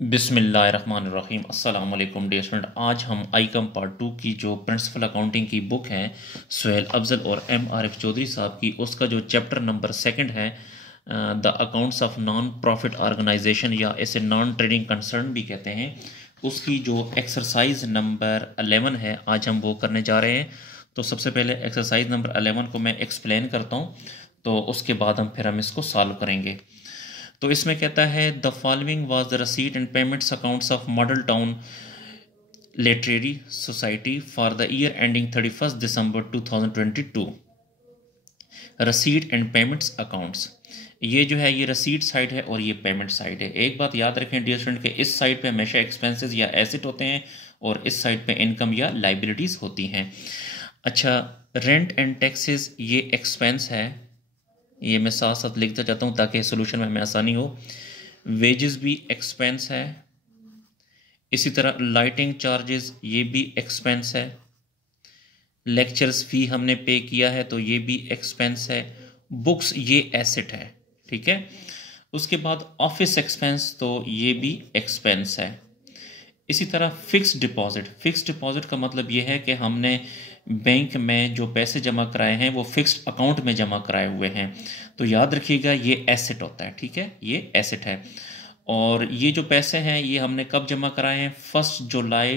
बिस्मिल्लाहिर्रहमानिर्रहीम अस्सलाम वालेकुम डियर स्टूडेंट। आज हम आईकम पार्ट 2 की जो प्रिंसिपल अकाउंटिंग की बुक है सुहेल अफजल और MRF चौधरी साहब की, उसका जो चैप्टर नंबर सेकंड है the accounts of non profit organisation या इसे नॉन ट्रेडिंग कंसर्न भी कहते हैं, उसकी जो एक्सरसाइज नंबर 11 है आज हम वो करने जा रहे हैं। तो सबसे पहले एक्सरसाइज नंबर 11 को मैं एक्सप्लेन करता हूँ, तो उसके बाद फिर हम इसको सॉल्व करेंगे। तो इसमें कहता है the following was the receipt and payments accounts of model town literary society for the year ending 31 December 2022। Receipt and payments accounts, ये जो है ये रसीट साइड है और ये पेमेंट साइड है। एक बात याद रखें डियर स्टूडेंट के इस साइड पे हमेशा एक्सपेंसेस या एसेट होते हैं और इस साइड पे इनकम या लाइबिलिटीज़ होती हैं। अच्छा, रेंट एंड टैक्सेस ये एक्सपेंस है, ये मैं साथ साथ लिखता जाता हूँ ताकि सोल्यूशन में हमें आसानी हो। वेजेस भी एक्सपेंस है, इसी तरह लाइटिंग चार्जेस ये भी एक्सपेंस है। लेक्चर्स फ़ी हमने पे किया है तो ये भी एक्सपेंस है। बुक्स ये एसेट है, ठीक है। उसके बाद ऑफिस एक्सपेंस तो ये भी एक्सपेंस है। इसी तरह फिक्स्ड डिपॉजिट, फिक्स्ड डिपॉजिट का मतलब ये है कि हमने बैंक में जो पैसे जमा कराए हैं वो फिक्स्ड अकाउंट में जमा कराए हुए हैं, तो याद रखिएगा ये एसेट होता है, ठीक है, ये एसेट है। और ये जो पैसे हैं ये हमने कब जमा कराए हैं? 1 जुलाई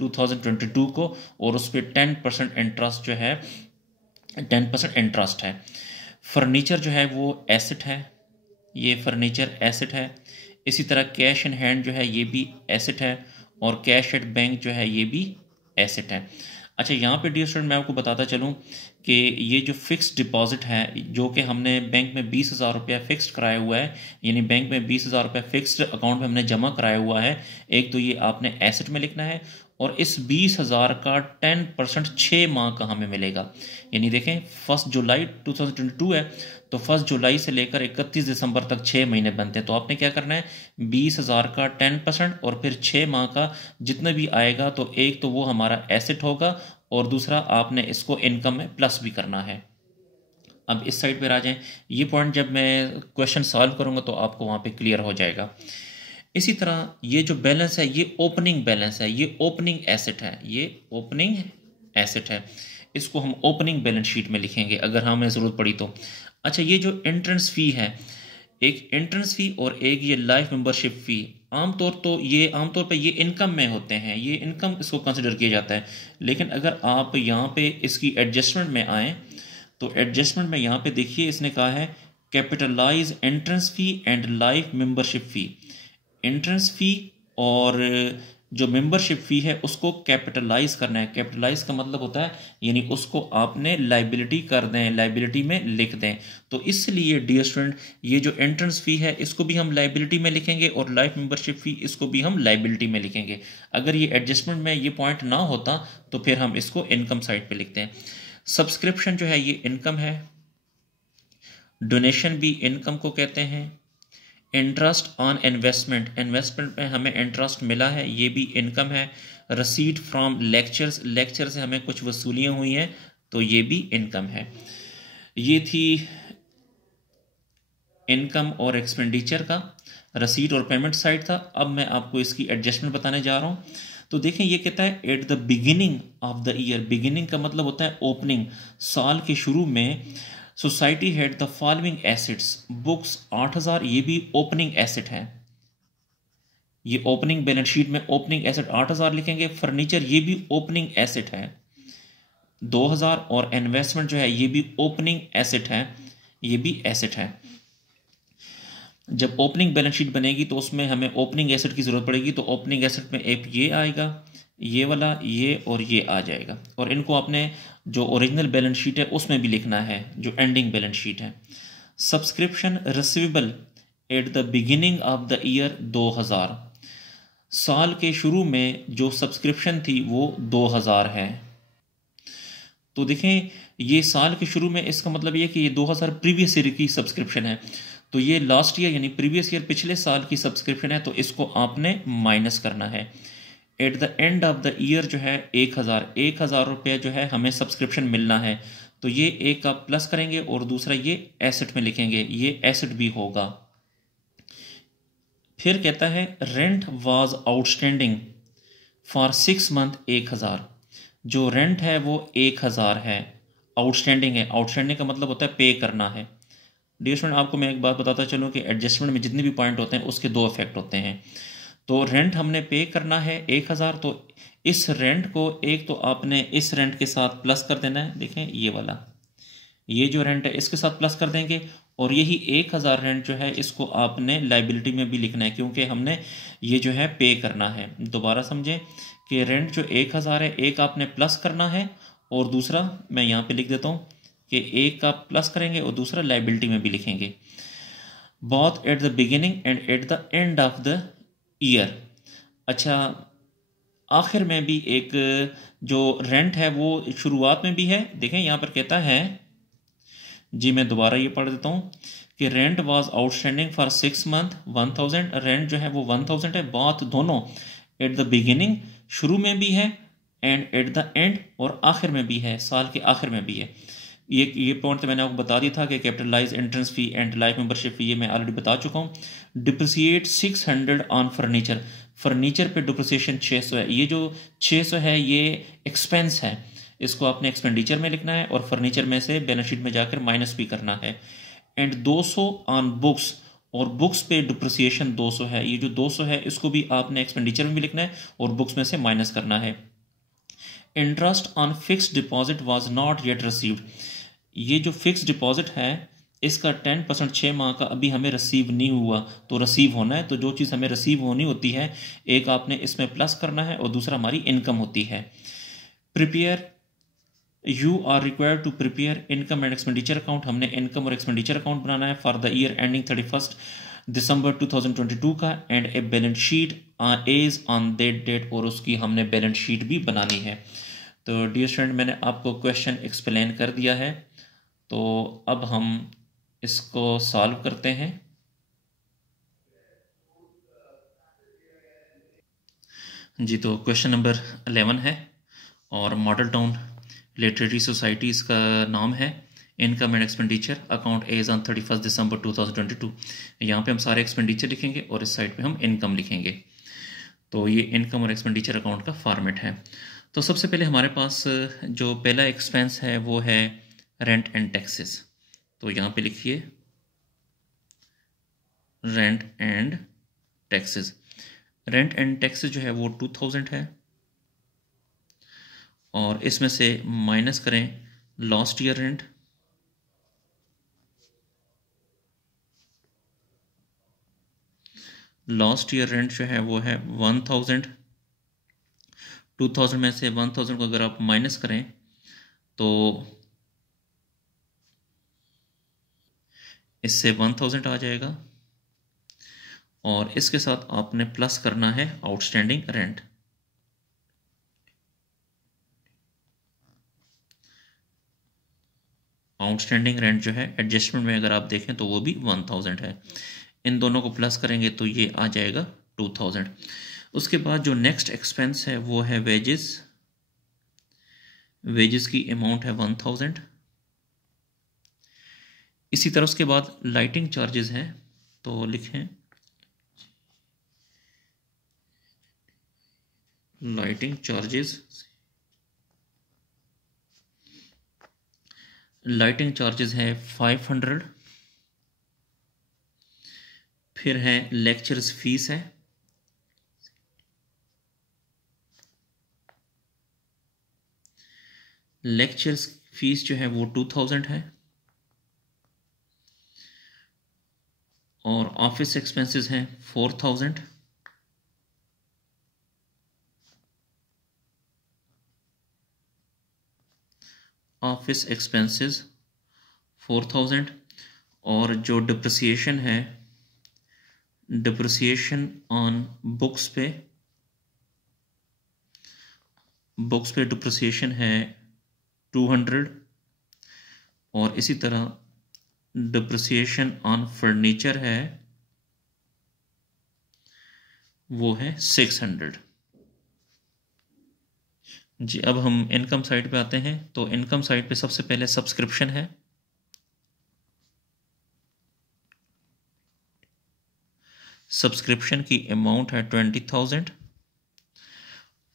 2022 को, और उस पर 10% इंटरेस्ट जो है 10% इंटरेस्ट है। फर्नीचर जो है वो एसेट है, ये फर्नीचर एसेट है। इसी तरह कैश इन हैंड जो है ये भी एसेट है, और कैश एट बैंक जो है ये भी एसेट है। अच्छा, यहाँ पे डियर स्टूडेंट मैं आपको बताता चलूँ कि ये जो फिक्स्ड डिपॉजिट है जो कि हमने बैंक में 20,000 रुपया फिक्स्ड कराया हुआ है, यानी बैंक में 20,000 रुपया फिक्स्ड अकाउंट में हमने जमा कराया हुआ है, एक तो ये आपने एसेट में लिखना है, और इस 20,000 का 10% 6 माह का हमें मिलेगा। यानी देखें 1 जुलाई 2022 है तो 1 जुलाई से लेकर 31 दिसंबर तक 6 महीने बनते हैं, तो आपने क्या करना है 20,000 का 10% और फिर 6 माह का जितना भी आएगा, तो एक तो वो हमारा एसेट होगा और दूसरा आपने इसको इनकम में प्लस भी करना है। अब इस साइड पर आ जाएं, ये पॉइंट जब मैं क्वेश्चन सॉल्व करूंगा तो आपको वहाँ पे क्लियर हो जाएगा। इसी तरह ये जो बैलेंस है ये ओपनिंग बैलेंस है, ये ओपनिंग एसेट है, ये ओपनिंग एसेट है, इसको हम ओपनिंग बैलेंस शीट में लिखेंगे अगर हमें ज़रूरत पड़ी तो। अच्छा, ये जो एंट्रेंस फ़ी है, एक एंट्रेंस फ़ी और एक ये लाइफ मेंबरशिप फ़ी, आमतौर पे ये इनकम में होते हैं, ये इनकम इसको कंसिडर किया जाता है। लेकिन अगर आप यहाँ पे इसकी एडजस्टमेंट में आएँ तो एडजस्टमेंट में यहाँ पे देखिए इसने कहा है capitalize entrance fee and life membership fee. Entrance fee और जो मेंबरशिप फ़ी है उसको कैपिटलाइज करना है। कैपिटलाइज का मतलब होता है यानी उसको आपने लाइबिलिटी कर दें, लाइबिलिटी में लिख दें। तो इसलिए डियर स्टूडेंट ये जो एंट्रेंस फ़ी है इसको भी हम लाइबिलिटी में लिखेंगे और लाइफ मेंबरशिप फ़ी इसको भी हम लाइबिलिटी में लिखेंगे। अगर ये एडजस्टमेंट में ये पॉइंट ना होता तो फिर हम इसको इनकम साइड पर लिखते हैं। सब्सक्रिप्शन जो है ये इनकम है, डोनेशन भी इनकम को कहते हैं। इंटरेस्ट ऑन इन्वेस्टमेंट, इन्वेस्टमेंट में हमें इंटरेस्ट मिला है, ये भी इनकम है। रसीट फ्रॉम लेक्चर्स, लेक्चर से हमें कुछ वसूलियाँ हुई हैं तो ये भी इनकम है। ये थी इनकम और एक्सपेंडिचर का, रसीट और पेमेंट साइड था। अब मैं आपको इसकी एडजस्टमेंट बताने जा रहा हूँ। तो देखें ये कहता है at the beginning of the year, beginning का मतलब होता है ओपनिंग, साल के शुरू में society had the following assets, books 8,000, ये भी ओपनिंग एसेट है, ये ओपनिंग बैलेंस शीट में ओपनिंग एसेट 8,000 लिखेंगे। फर्नीचर ये भी ओपनिंग एसेट है 2,000, और इन्वेस्टमेंट जो है ये भी ओपनिंग एसेट है, ये भी एसेट है। जब ओपनिंग बैलेंस शीट बनेगी तो उसमें हमें ओपनिंग एसेट की ज़रूरत पड़ेगी, तो ओपनिंग एसेट में एक ये आएगा, ये वाला, ये और ये आ जाएगा, और इनको आपने जो ओरिजिनल बैलेंस शीट है उसमें भी लिखना है जो एंडिंग बैलेंस शीट है। Subscription receivable at the beginning of the year 2,000, साल के शुरू में जो सब्सक्रिप्शन थी वो 2,000 है। तो देखें ये साल के शुरू में, इसका मतलब ये कि ये 2,000 प्रीवियस ईयर की सब्सक्रिप्शन है, तो ये लास्ट ईयर यानी प्रीवियस ईयर पिछले साल की सब्सक्रिप्शन है, तो इसको आपने माइनस करना है। At the end of the year जो है 1,000 रुपया जो है हमें सब्सक्रिप्शन मिलना है, तो ये एक आप प्लस करेंगे और दूसरा ये एसेट में लिखेंगे, ये एसेट भी होगा। फिर कहता है rent was outstanding for 6 month 1000। जो रेंट है वो 1000 है, आउटस्टैंडिंग है। आउटस्टैंडिंग का मतलब होता है पे करना है। डियर स्टूडेंट, आपको मैं एक बात बताता चलूँ कि एडजस्टमेंट में जितने भी पॉइंट होते हैं उसके दो इफेक्ट होते हैं। तो रेंट हमने पे करना है 1000, तो इस रेंट को एक तो आपने इस रेंट के साथ प्लस कर देना है, देखें ये वाला, ये जो रेंट है इसके साथ प्लस कर देंगे, और यही 1000 रेंट जो है इसको आपने लाइबिलिटी में भी लिखना है, क्योंकि हमने ये जो है पे करना है। दोबारा समझें कि रेंट जो 1000 है, एक आपने प्लस करना है और दूसरा मैं यहाँ पे लिख देता हूँ कि एक आप प्लस करेंगे और दूसरा लाइबिलिटी में भी लिखेंगे। Both at the beginning and at the end of the year. अच्छा, आखिर में भी एक जो रेंट है वो शुरुआत में भी है। देखें यहाँ पर कहता है जी, मैं दोबारा ये पढ़ देता हूँ कि rent was outstanding for 6 month 1000। Rent जो है वो 1000 है, बात दोनों एट द बिगिनिंग शुरू में भी है एंड एट द एंड और आखिर में भी है, साल के आखिर में भी है। ये पॉइंट तो मैंने आपको बता दिया था कि capitalise entrance fee and life membership fee, ये मैं ऑलरेडी बता चुका हूँ। Depreciate 600 on furniture. फर्नीचर पे डिप्रिसिएशन 600 है। ये जो 600 है ये एक्सपेंस है, इसको आपने एक्सपेंडिचर में लिखना है और फर्नीचर में से बैलेंस शीट में जाकर माइनस भी करना है। एंड 200 ऑन बुक्स, और बुक्स पे डिप्रिसिएशन 200 है। ये जो 200 है इसको भी आपने एक्सपेंडिचर में भी लिखना है और बुक्स में से माइनस करना है। Interest on fix deposit was not yet received. ये जो फिक्स डिपॉजिट है इसका 10% 6 माह का अभी हमें रिसीव नहीं हुआ, तो रिसीव होना है। तो जो चीज़ हमें रिसीव होनी होती है एक आपने इसमें प्लस करना है और दूसरा हमारी इनकम होती है। Prepare, you are required to prepare income and expenditure account. हमने इनकम और एक्सपेंडिचर अकाउंट बनाना है for the year ending 31 December 2022 का, and a balance sheet is on that date, और उसकी हमने बैलेंस शीट भी बनानी है। तो डियर स्टूडेंट, मैंने आपको क्वेश्चन एक्सप्लेन कर दिया है, तो अब हम इसको सॉल्व करते हैं। जी, तो क्वेश्चन नंबर 11 है और मॉडल टाउन लिटरेरी सोसाइटी इसका नाम है। Income and expenditure account as on 31 December 2022। यहाँ पे हम सारे एक्सपेंडिचर लिखेंगे और इस साइड पे हम इनकम लिखेंगे। तो ये इनकम और एक्सपेंडिचर अकाउंट का फॉर्मेट है। तो सबसे पहले हमारे पास जो पहला एक्सपेंस है वो है रेंट एंड टैक्सेस। तो यहाँ पे लिखिए rent and taxes. Rent and taxes जो है वो 2000 है, और इसमें से माइनस करें last year rent. Last year rent जो है वो है 1000। 2000 में से 1000 को अगर आप माइनस करें तो इससे 1000 आ जाएगा, और इसके साथ आपने प्लस करना है आउटस्टैंडिंग रेंट। आउटस्टैंडिंग रेंट जो है एडजस्टमेंट में अगर आप देखें तो वो भी 1000 है। इन दोनों को प्लस करेंगे तो ये आ जाएगा 2000। उसके बाद जो नेक्स्ट एक्सपेंस है वो है वेजेस। वेजेस की अमाउंट है 1000। इसी तरह उसके बाद लाइटिंग चार्जेस हैं, तो लिखें लाइटिंग चार्जेस। लाइटिंग चार्जेस है 500। फिर है लेक्चर्स फीस है, लेक्चर्स फीस जो है वो 2000 है। और ऑफिस एक्सपेंसेस हैं 4000। Office expenses 4000। और जो डिप्रिसिएशन है, डिप्रिसिएशन ऑन बुक्स पे, बुक्स पे डिप्रिसिएशन है 200। और इसी तरह डिप्रिसिएशन ऑन फर्नीचर है वो है 600। जी, अब हम इनकम साइड पे आते हैं। तो इनकम साइड पे सबसे पहले सब्सक्रिप्शन है। सब्सक्रिप्शन की अमाउंट है 20,000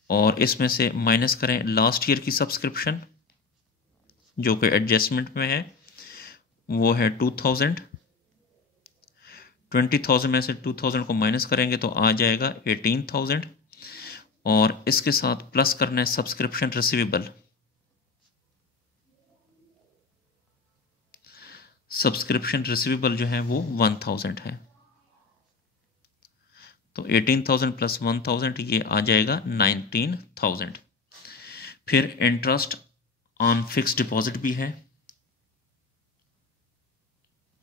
और इसमें से माइनस करें लास्ट ईयर की सब्सक्रिप्शन जो कि एडजस्टमेंट में है, वो है 2,000। 20,000 में से 2,000 को माइनस करेंगे तो आ जाएगा 18,000 और इसके साथ प्लस करना है सब्सक्रिप्शन रिसीवेबल। सब्सक्रिप्शन रिसीवेबल जो है वो 1,000 है, तो 18,000 प्लस 1,000 ये आ जाएगा 19,000। फिर इंटरेस्ट ऑन फिक्स डिपॉजिट भी है,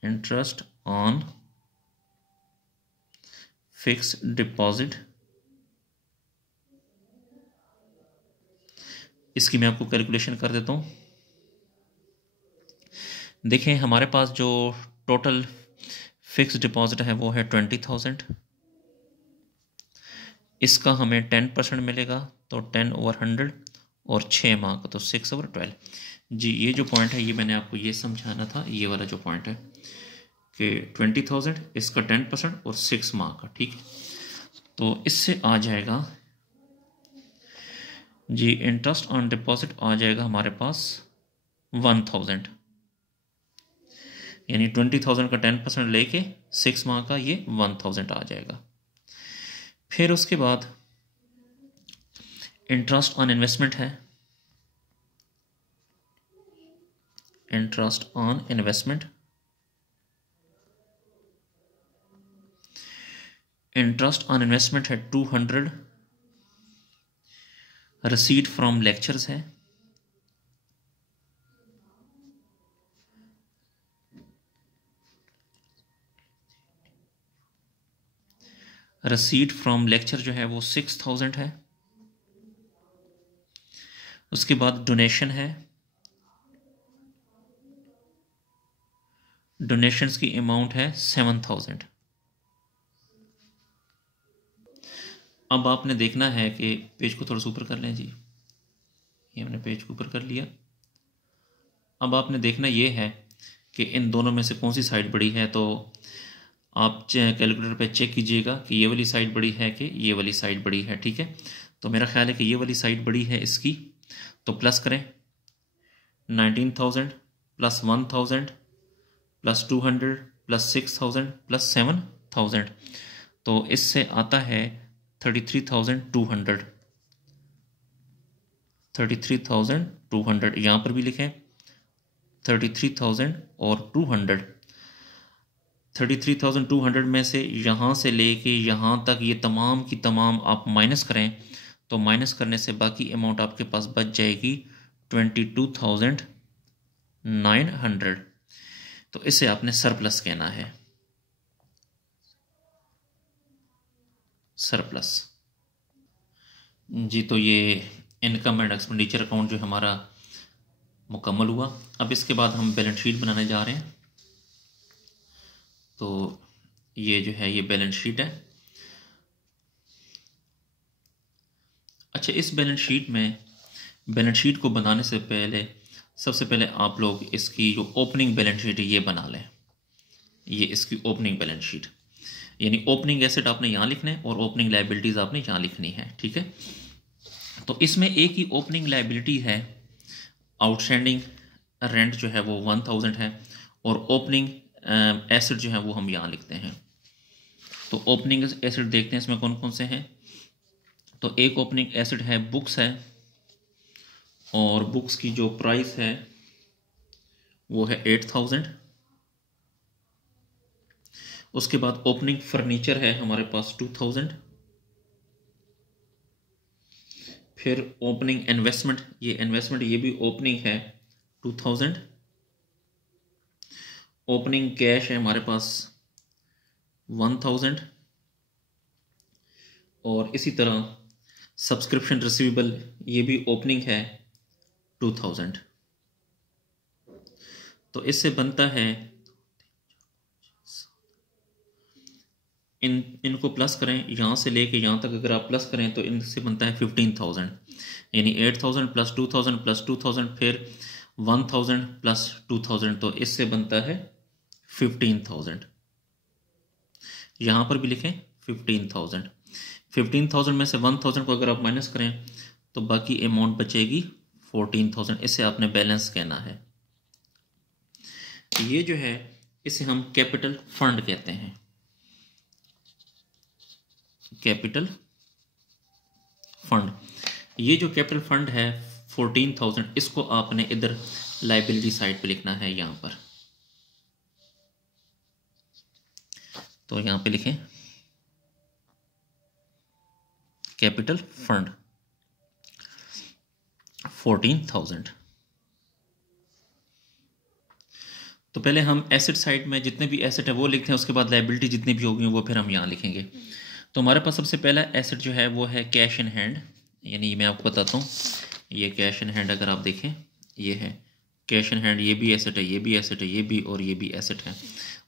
इंटरेस्ट ऑन फिक्स डिपॉजिट, इसकी मैं आपको कैलकुलेशन कर देता हूं। देखें हमारे पास जो टोटल फिक्स डिपॉजिट है वो है 20,000, इसका हमें 10% मिलेगा तो 10/100 और 6 माह का तो 6/12। जी ये जो पॉइंट है ये मैंने आपको ये समझाना था, ये वाला जो पॉइंट है कि 20,000 इसका 10% और 6 माह का, ठीक है। तो इससे आ जाएगा जी इंटरेस्ट ऑन डिपॉजिट आ जाएगा हमारे पास 1,000, यानी 20,000 का 10% लेके 6 माह का ये 1,000 आ जाएगा। फिर उसके बाद इंटरेस्ट ऑन इन्वेस्टमेंट है, interest on investment, interest on investment है 200। रिसीट फ्रॉम लेक्चर्स है, रिसीट फ्रॉम लेक्चर जो है वो 6,000 है। उसके बाद डोनेशन है, डोनेशंस की अमाउंट है 7,000। अब आपने देखना है कि पेज को थोड़ा सा ऊपर कर लें जी, ये हमने पेज को ऊपर कर लिया। अब आपने देखना ये है कि इन दोनों में से कौन सी साइड बड़ी है, तो आप कैलकुलेटर पे चेक कीजिएगा कि ये वाली साइड बड़ी है कि ये वाली साइड बड़ी है, ठीक है। तो मेरा ख्याल है कि ये वाली साइड बड़ी है इसकी, तो प्लस करें 19,000 प्लस 1,000 प्लस 200 प्लस 6,000 प्लस 7,000, तो इससे आता है 33,200। 33,200 यहाँ पर भी लिखें 33,000 और 200। 33,200 में से यहाँ से लेके यहाँ तक ये तमाम की तमाम आप माइनस करें, तो माइनस करने से बाकी अमाउंट आपके पास बच जाएगी 22,900। तो इसे आपने सरप्लस कहना है, सरप्लस जी। तो ये इनकम एंड एक्सपेंडिचर अकाउंट जो हमारा मुकम्मल हुआ। अब इसके बाद हम बैलेंस शीट बनाने जा रहे हैं। तो ये जो है ये बैलेंस शीट है। अच्छा, इस बैलेंस शीट में बैलेंस शीट को बनाने से पहले सबसे पहले आप लोग इसकी जो ओपनिंग बैलेंस शीट है ये बना लें। ये इसकी ओपनिंग बैलेंस शीट, यानी ओपनिंग एसेट आपने यहाँ लिखना है और ओपनिंग लायबिलिटीज़ आपने यहाँ लिखनी है, ठीक है। तो इसमें एक ही ओपनिंग लायबिलिटी है, आउटस्टैंडिंग रेंट जो है वो 1,000 है और ओपनिंग एसेट जो है वो हम यहाँ लिखते हैं। तो ओपनिंग एसेट देखते हैं इसमें कौन कौन से हैं। तो एक ओपनिंग एसेट है बुक्स है, और बुक्स की जो प्राइस है वो है 8,000। उसके बाद ओपनिंग फर्नीचर है हमारे पास 2,000। फिर ओपनिंग इन्वेस्टमेंट, ये इन्वेस्टमेंट ये भी ओपनिंग है 2,000। ओपनिंग कैश है हमारे पास 1,000 और इसी तरह सब्सक्रिप्शन रिसीवेबल ये भी ओपनिंग है 2,000। तो इससे बनता है इनको प्लस करें, यहाँ से लेके यहाँ तक अगर आप प्लस करें तो इनसे बनता है 15,000, यानी 8,000 प्लस 2,000 प्लस 2,000 फिर 1,000 प्लस 2,000, तो इससे बनता है 15,000। यहाँ पर भी लिखें 15,000। 15,000 में से 1,000 को अगर आप माइनस करें तो बाकी अमाउंट बचेगी 14,000। इससे आपने बैलेंस कहना है। ये जो है इसे हम कैपिटल फंड कहते हैं, कैपिटल फंड। ये जो कैपिटल फंड है 14,000, इसको आपने इधर लाइबिलिटी साइड पे लिखना है यहाँ पर। तो यहाँ पे लिखें कैपिटल फंड 14,000। तो पहले हम एसेट साइड में जितने भी एसेट है वो लिखते हैं, उसके बाद लाइबिलिटी जितनी भी होगी वो फिर हम यहाँ लिखेंगे। तो हमारे पास सबसे पहला एसेट जो है वो है कैश इन हैंड, यानी मैं आपको बताता हूँ, ये कैश इन हैंड अगर आप देखें ये है कैश इन हैंड, ये भी एसेट है, ये भी एसेट है, ये भी और ये भी एसेट है,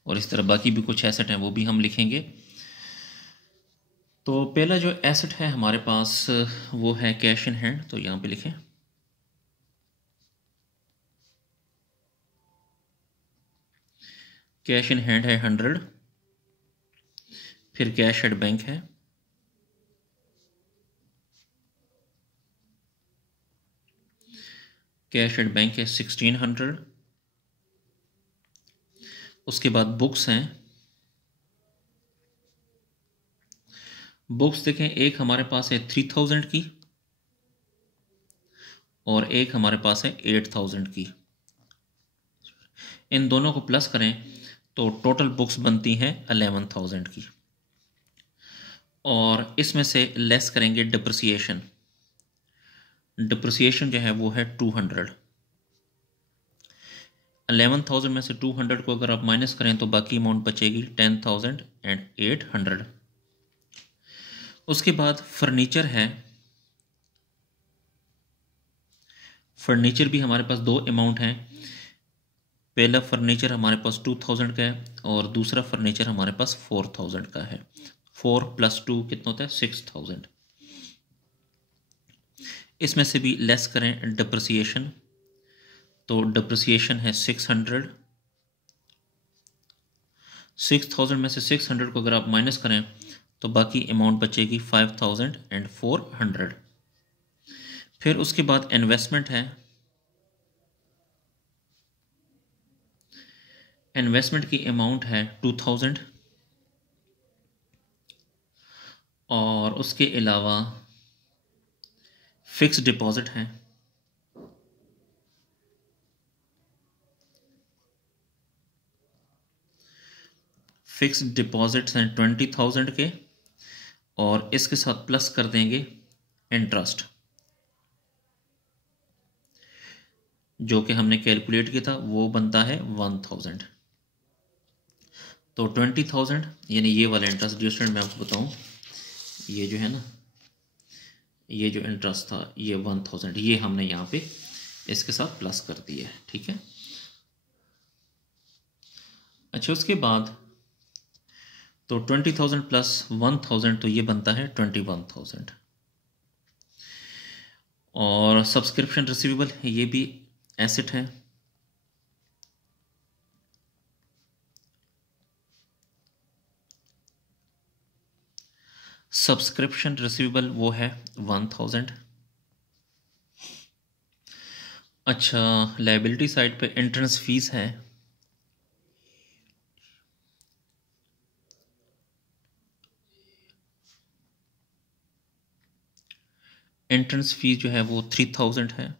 और इस तरह बाकी भी कुछ एसेट हैं वो भी हम लिखेंगे। तो पहला जो एसेट है हमारे पास वो है कैश इन हैंड, तो यहाँ पे लिखें कैश इन हैंड है 100, फिर कैश एट बैंक है, कैश एट बैंक है 1600, उसके बाद बुक्स हैं। बुक्स देखें, एक हमारे पास है 3000 की और एक हमारे पास है 8000 की। इन दोनों को प्लस करें तो टोटल बुक्स बनती हैं 11,000 की, और इसमें से लेस करेंगे डिप्रिसिएशन। डिप्रिसिएशन जो है वो है 200। 11,000 में से 200 को अगर आप माइनस करें तो बाकी अमाउंट बचेगी 10,800। उसके बाद फर्नीचर है। फर्नीचर भी हमारे पास दो अमाउंट हैं। पहला फर्नीचर हमारे पास 2,000 का है और दूसरा फर्नीचर हमारे पास 4,000 का है। 4 + 2 कितना होता है 6,000। इसमें से भी लेस करें डिप्रिसिएशन, तो डिप्रिसिएशन है 600। 6,000 में से 600 को अगर आप माइनस करें तो बाकी अमाउंट बचेगी 5,400। फिर उसके बाद इन्वेस्टमेंट है। इन्वेस्टमेंट की अमाउंट है 2,000, और उसके अलावा फिक्स डिपॉजिट हैं। फिक्स डिपॉजिट्स हैं 20,000 के, और इसके साथ प्लस कर देंगे इंटरेस्ट जो कि हमने कैलकुलेट किया था, वो बनता है 1,000। तो 20,000 यानी ये वाला इंटरेस्ट, जो स्टूडेंट मैं आपको बताऊं, ये जो है ना, ये जो इंटरेस्ट था ये 1,000, ये हमने यहाँ पे इसके साथ प्लस कर दिया है। ठीक है। अच्छा, उसके बाद तो 20,000 + 1,000 तो ये बनता है 21,000। और सब्सक्रिप्शन रिसीवेबल ये भी एसेट है। सब्सक्रिप्शन रिसीवेबल वो है 1,000। अच्छा, लाइबिलिटी साइड पे एंट्रेंस फीस है। एंट्रेंस फीस जो है वो 3,000 है।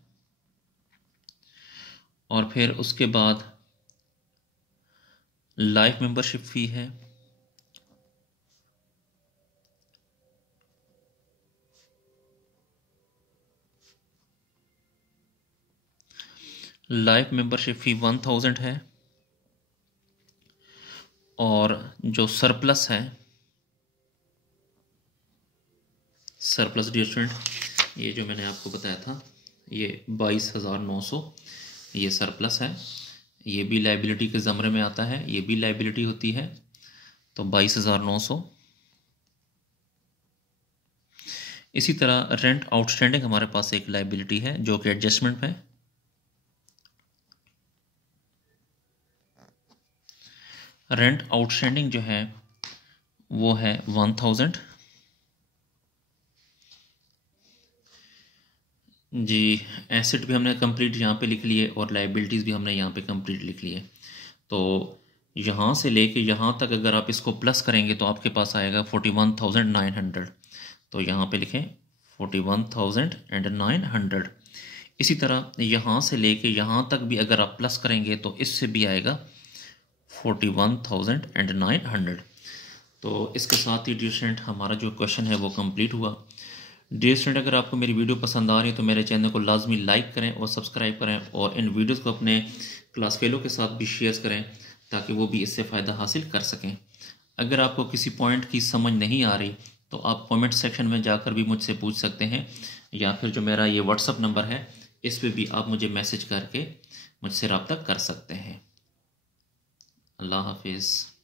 और फिर उसके बाद लाइफ मेंबरशिप फ़ी है। लाइफ मेंबरशिप फ़ी 1,000 है। और जो सरप्लस है, सरप्लस डियर स्टूडेंट, ये जो मैंने आपको बताया था ये 22,900 ये सरप्लस है। ये भी लाइबिलिटी के ज़मरे में आता है, ये भी लाइबिलिटी होती है। तो 22,900। इसी तरह रेंट आउटस्टैंडिंग हमारे पास एक लाइबिलिटी है जो कि एडजस्टमेंट है। रेंट आउटस्टैंडिंग जो है वो है 1000 जी। एसेट भी हमने कंप्लीट यहाँ पे लिख लिए और लाइबिलिटीज़ भी हमने यहाँ पे कंप्लीट लिख लिए। तो यहाँ से लेके यहाँ तक अगर आप इसको प्लस करेंगे तो आपके पास आएगा 41,900। तो यहाँ पे लिखें 41,900। इसी तरह यहाँ से लेके यहाँ तक भी अगर आप प्लस करेंगे तो इससे भी आएगा 41,900। तो इसके साथ ही डियर स्टूडेंट हमारा जो क्वेश्चन है वो कंप्लीट हुआ। डियर स्टूडेंट अगर आपको मेरी वीडियो पसंद आ रही है तो मेरे चैनल को लाजमी लाइक करें और सब्सक्राइब करें और इन वीडियोस को अपने क्लास फेलो के साथ भी शेयर करें ताकि वो भी इससे फ़ायदा हासिल कर सकें। अगर आपको किसी पॉइंट की समझ नहीं आ रही तो आप कमेंट सेक्शन में जाकर भी मुझसे पूछ सकते हैं, या फिर जो मेरा ये व्हाट्सअप नंबर है इस पर भी आप मुझे मैसेज करके मुझसे रब्ता कर सकते हैं। अल्लाह हाफिज़।